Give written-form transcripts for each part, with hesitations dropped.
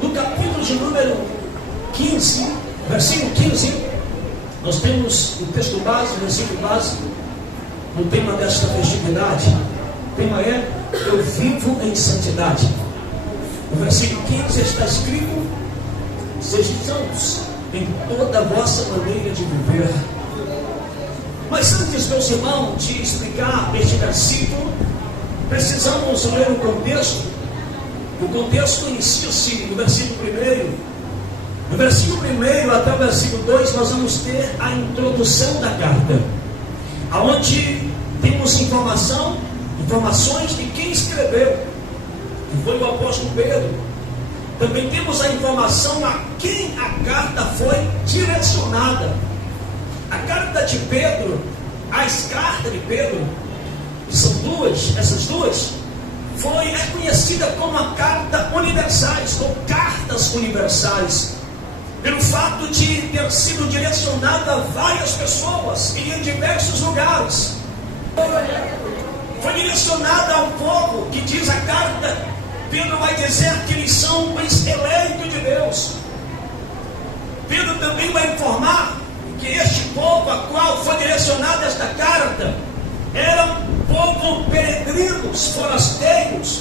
No capítulo de número 15, versículo 15, nós temos o texto base, o versículo base, no tema desta festividade. O tema é: eu vivo em santidade. No versículo 15 está escrito: sejam santos em toda a vossa maneira de viver. Mas antes, meus irmãos, de explicar este versículo, precisamos ler o contexto. O contexto inicia-se no versículo 1. No versículo 1 até o versículo 2, nós vamos ter a introdução da carta, aonde temos informações de quem escreveu, que foi o apóstolo Pedro. Também temos a informação a quem a carta foi direcionada. A carta de Pedro, as cartas de Pedro, são duas, essas duas, é conhecida como a carta universais, ou cartas universais, pelo fato de ter sido direcionada a várias pessoas e em diversos lugares. Foi direcionada ao povo, que diz a carta. Pedro vai dizer que eles são os eleitos de Deus. Pedro também vai informar que este povo a qual foi direcionada esta carta eram povo peregrinos, forasteiros,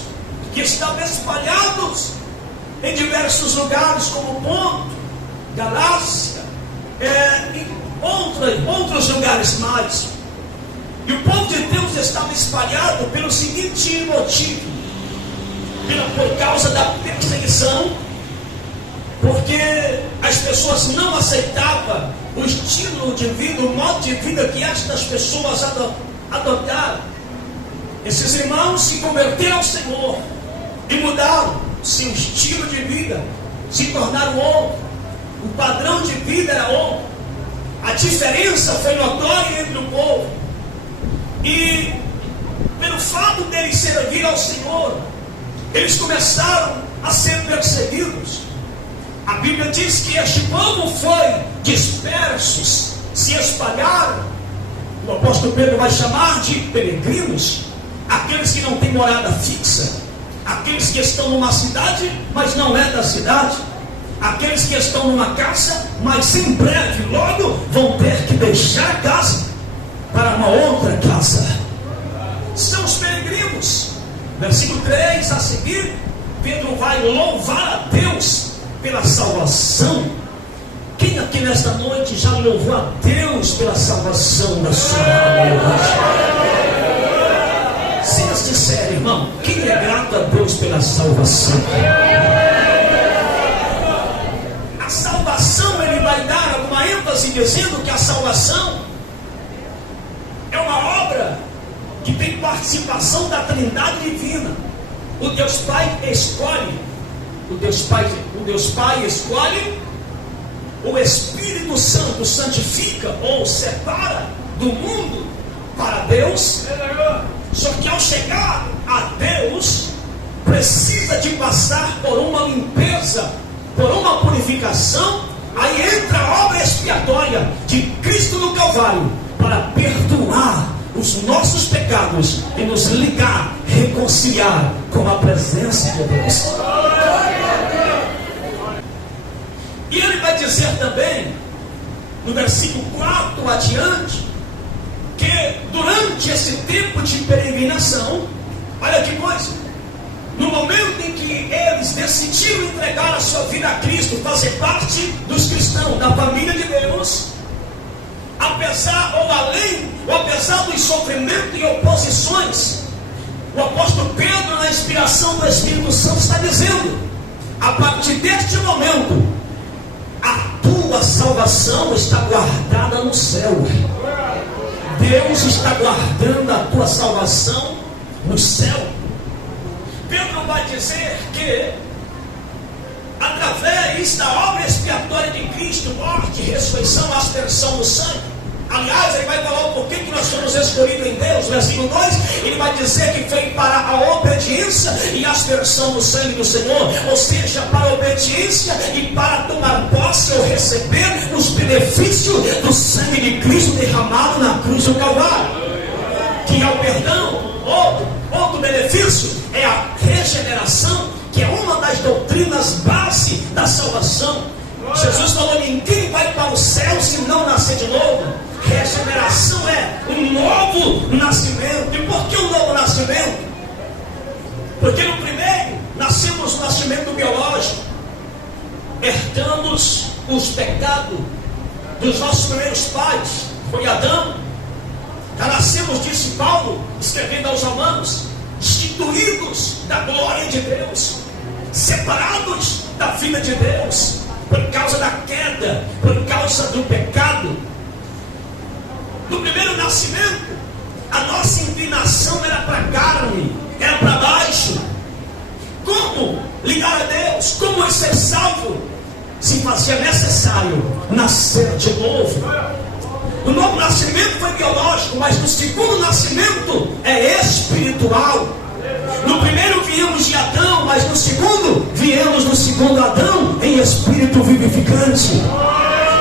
que estavam espalhados em diversos lugares, como Ponto, Galácia, e outros lugares mais. E o povo de Deus estava espalhado pelo seguinte motivo: por causa da perseguição, porque as pessoas não aceitavam o estilo de vida, o modo de vida que estas pessoas adotaram. Esses irmãos se converteram ao Senhor e mudaram seu estilo de vida, se tornaram outro. O padrão de vida era outro. A diferença foi notória entre o povo. E pelo fato deles servir ao Senhor, eles começaram a ser perseguidos. A Bíblia diz que este povo foi dispersos, se espalharam. O apóstolo Pedro vai chamar de peregrinos aqueles que não têm morada fixa, aqueles que estão numa cidade, mas não é da cidade, aqueles que estão numa casa, mas em breve, logo, vão ter que deixar a casa para uma outra casa. São os peregrinos. Versículo 3 a seguir, Pedro vai louvar a Deus pela salvação. Quem aqui nesta noite já louvou a Deus pela salvação da sua alma? Seja sincero, irmão, quem é grato a Deus pela salvação? A salvação, ele vai dar alguma ênfase dizendo que a salvação é uma obra que tem participação da Trindade divina. O Deus Pai escolhe, o Deus Pai escolhe, o Espírito Santo santifica ou separa do mundo para Deus. Só que ao chegar a Deus, precisa de passar por uma limpeza, por uma purificação. Aí entra a obra expiatória de Cristo no Calvário para perdoar os nossos pecados e nos ligar, reconciliar com a presença de Deus. E ele vai dizer também, no versículo 4 adiante, que durante esse tempo de peregrinação, olha que coisa, no momento em que eles decidiram entregar a sua vida a Cristo, fazer parte dos cristãos, da família de Deus, apesar dos sofrimentos e oposições, o apóstolo Pedro, na inspiração do Espírito Santo, está dizendo: a partir deste momento, a tua salvação está guardada no céu. Deus está guardando a tua salvação no céu. Pedro vai dizer que através da obra expiatória de Cristo, morte, ressurreição, aspersão do sangue, aliás, ele vai falar o porquê que nós somos escolhidos em Deus. Versículo 2, ele vai dizer que foi para a obediência e aspersão do sangue do Senhor, ou seja, para a obediência e para tomar posse ou receber os benefícios do sangue de Cristo derramado na cruz do Calvário, que é o perdão. Outro benefício é a regeneração, que é uma das doutrinas base da salvação. Jesus falou: ninguém vai para o céu se não nascer de novo. Regeneração é um novo nascimento. E por que um novo nascimento? Porque no primeiro nascemos o nascimento biológico, herdamos os pecados dos nossos primeiros pais, foi Adão. Já nascemos, disse Paulo, escrevendo aos Romanos, destituídos da glória de Deus, separados da vida de Deus, por causa da queda, por causa do pecado. No primeiro nascimento, a nossa inclinação era para a carne, era para baixo. Como ligar a Deus? Como ser salvo? Se fazia necessário nascer de novo. O novo nascimento foi biológico, mas no segundo nascimento é espiritual. No primeiro viemos de Adão, mas no segundo viemos do segundo Adão em espírito vivificante.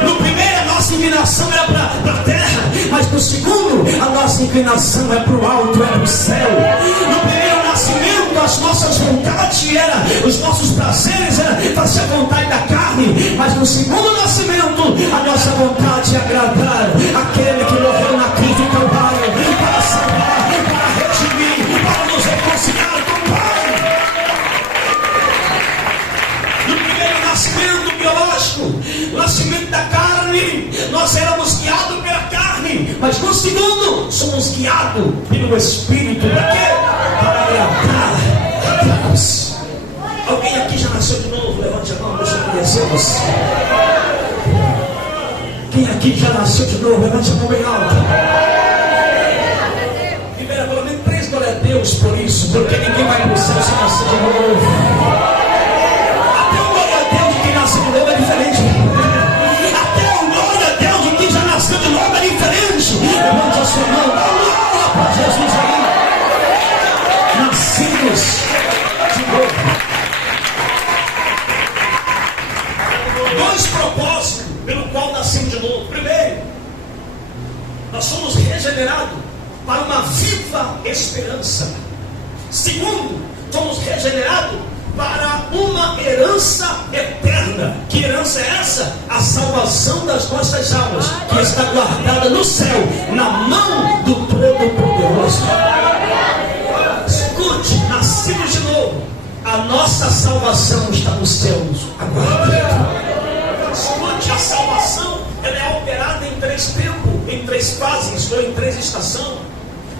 No primeiro a nossa inclinação era para a terra, mas no segundo a nossa inclinação é para o alto, é para o céu. No primeiro nascimento as nossas vontades eram, os nossos prazeres eram fazer a vontade da carne, mas no segundo nascimento a nossa vontade é agradar aquele que morreu na cruz do Calvário para salvar, para redimir, para nos reconciliar com o Pai. No primeiro nascimento biológico, o nascimento da carne, nós éramos guiados pela carne, mas no segundo somos guiados pelo Espírito. Para quê? Para agradar a Deus. Alguém aqui já nasceu de novo? Levante a mão, deixa eu conhecer você. Quem aqui já nasceu de novo? Levante a mão bem alta. Libera pelo menos 3 glória a Deus por isso, porque ninguém vai para o céu se nascer de novo. Até o glória a Deus de quem nasceu de novo é diferente. Até o glória a Deus de quem já nasceu de novo é diferente. Levante a sua mão, dá glória para Jesus aí. Nascidos de novo. 2 propósitos pelo qual nascemos de novo. Primeiro, nós somos regenerados para uma viva esperança. Segundo, somos regenerados para uma herança eterna. Que herança é essa? A salvação das nossas almas, que está guardada no céu, na mão do Todo-Poderoso. Escute, nascidos de novo, a nossa salvação está nos céus. Aguarde. Escute, a salvação ela é operada em 3 tempos, em 3 fases ou em 3 estações.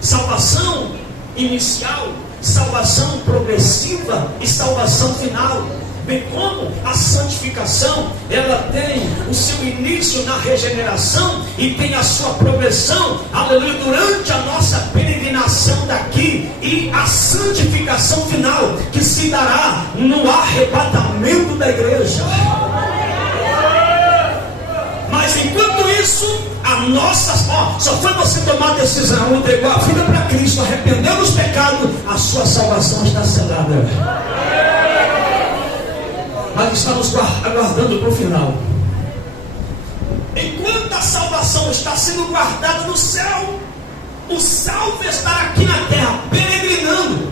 Salvação inicial, salvação progressiva e salvação final. Bem como a santificação, ela tem o seu início na regeneração e tem a sua progressão, aleluia, durante a nossa peregrinação daqui, e a santificação final que se dará no arrebatamento da igreja. Mas enquanto isso, a nossa, só foi você tomar a decisão, entregou a vida para Cristo, arrependeu dos pecados, a sua salvação está selada. Mas estamos aguardando para o final. Enquanto a salvação está sendo guardada no céu, o salvo está aqui na terra, peregrinando.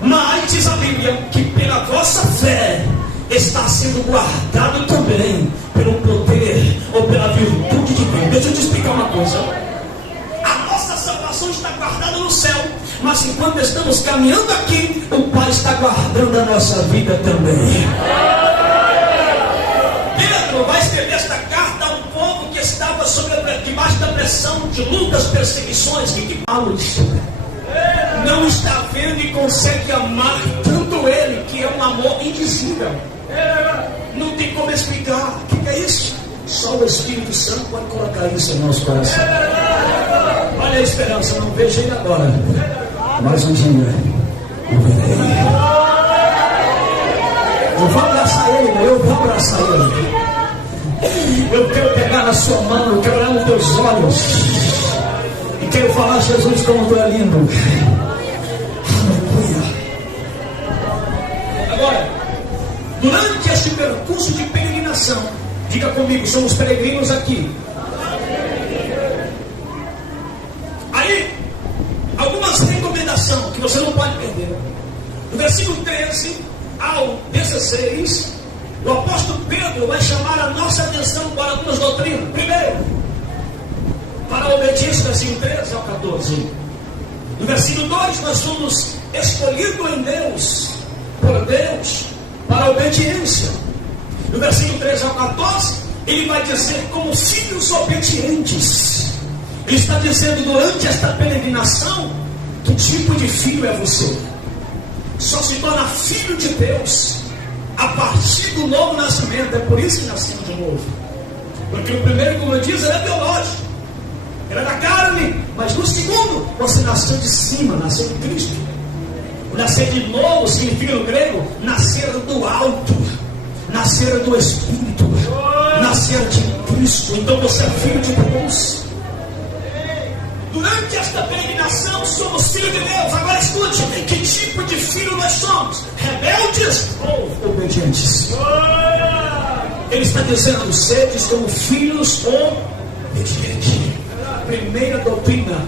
Mas diz a Bíblia que pela vossa fé está sendo guardado também pelo poder ou pela virtude de Deus. Deixa eu te explicar uma coisa. A nossa salvação está guardada no céu, mas enquanto estamos caminhando aqui, o Pai está guardando a nossa vida também. Pedro vai escrever esta carta a um povo que estava debaixo da pressão de lutas, perseguições. Que Paulo disse? Não está vendo e consegue amar tanto ele, que é um amor indizível. Não tem como explicar. O que é isso? Só o Espírito Santo pode colocar isso em nosso coração. Olha a esperança, não vejo ele agora, mas um dia eu verei. Eu vou abraçar ele, eu vou abraçar ele. Eu quero pegar na sua mão, eu quero olhar nos teus olhos e quero falar: Jesus, como tu é lindo. Aleluia. Agora, durante este percurso de peregrinação, diga comigo, somos peregrinos aqui. Aí, algumas recomendações que você não pode perder. No versículo 13 ao 18. 16, o apóstolo Pedro vai chamar a nossa atenção para duas doutrinas. Primeiro, para a obediência, versículo 13 ao 14. No versículo 2, nós somos escolhidos em Deus, por Deus, para a obediência. No versículo 13 ao 14, ele vai dizer como filhos obedientes. Ele está dizendo, durante esta peregrinação, que tipo de filho é você? Só se torna filho de Deus a partir do novo nascimento. É por isso que nascemos de novo. Porque no primeiro, como eu disse, era biológico, era da carne. Mas no segundo, você nasceu de cima, nasceu de Cristo. O nascer de novo significa no grego nascer do alto, nascer do Espírito, nascer de Cristo. Então você é filho de Deus. Durante esta peregrinação somos filhos de Deus. Agora escute, que tipo de filho nós somos? Rebeldes ou obedientes? Ele está dizendo, sedes como filhos obedientes. Primeira doutrina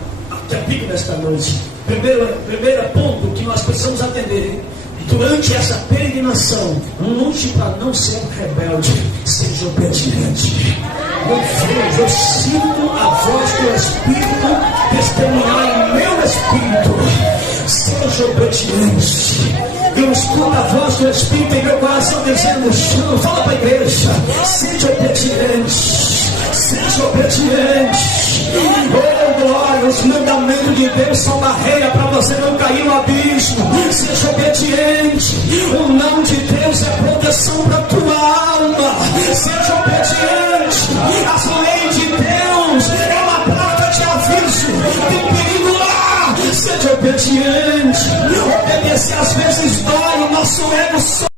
que aplica nesta noite. Primeiro ponto que nós precisamos atender. Durante essa peregrinação, lute para não ser rebelde, seja obediente. Meu Deus, eu sinto a voz do Espírito testemunhar em meu espírito. Seja obediente. Eu escuto a voz do Espírito em meu coração dizendo, fala para a igreja, seja obediente. Seja obediente. Oh glória, os mandamentos de Deus são barreira para você não cair no abismo. Seja obediente. O não de Deus é proteção para a tua alma. Seja obediente. As leis de Deus é uma placa de aviso. Tem perigo lá. Seja obediente. Obedecer às vezes dói, o nosso ego só